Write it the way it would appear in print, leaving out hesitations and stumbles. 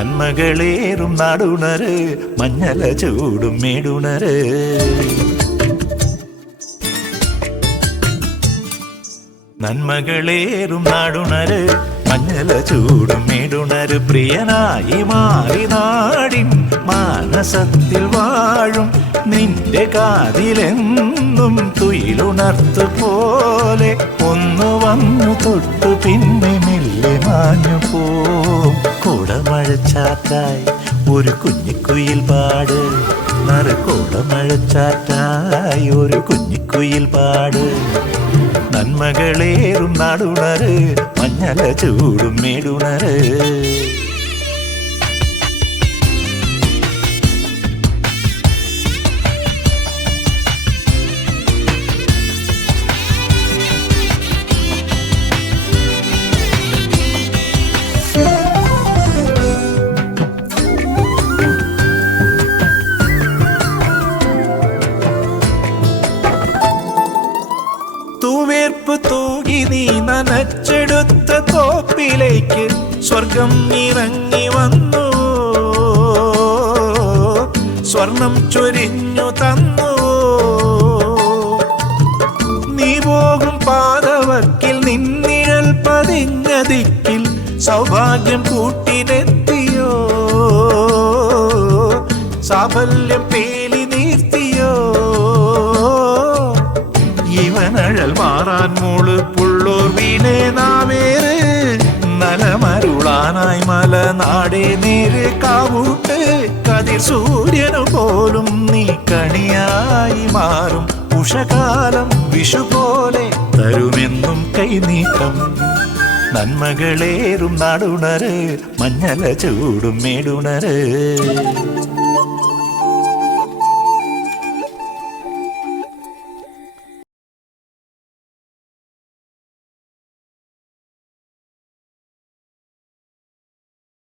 നന്മകളേറും നാടുണര് മഞ്ഞല ചൂടും മേടുണര്. നന്മകളേറും നാടുണര് മഞ്ഞല ചൂടും മേടുണര്. പ്രിയനായി മാറി നാടിൻ മാനസത്തിൽ വാഴും നിന്റെ കാതിലെന്നും തുയിലുണർത്തു പോലെ ഒന്നു വന്നു തൊട്ടു പിന്നെ മെല്ലെ മാഞ്ഞു പോം. കോടമഴച്ചാറ്റായി ഒരു കുഞ്ഞിക്കുയിൽ പാട് നറുകോടമഴച്ചാറ്റായി ഒരു കുഞ്ഞിക്കുയിൽ പാട്. നന്മകളേറും നാടുണര് മഞ്ഞല ചൂടും മേടുണര്. തൂവേർപ്പ് തൂകി നീ നനച്ചെടുത്ത തോപ്പിലേക്ക് സ്വർഗം ഇറങ്ങി വന്നു, സ്വർണം ചൊരിഞ്ഞു തന്നു. നീ പോകും പാതവർക്കിൽ നിന്നിഴൽ പതിഞ്ഞ ദിക്കിൽ സൗഭാഗ്യം കൂട്ടിനെത്തിയോ, സാഫല്യം പേലി നീർത്തിയോ. ഇവനഴൽ മാറാൻ മോള് പുള്ളൂർ വീണേ നാവേറ് നലമരുളാനായി മല നാടേ നേര് കാവൂട്ട്. കതിർ സൂര്യനു പോലും നീ കണിയായി മാറും ഉഷകാലം വിഷു പോലെ തരുമെന്നും കൈനീട്ടം. നന്മകളേറും നാടുണര് മഞ്ഞല ചൂടും മേടുണര്.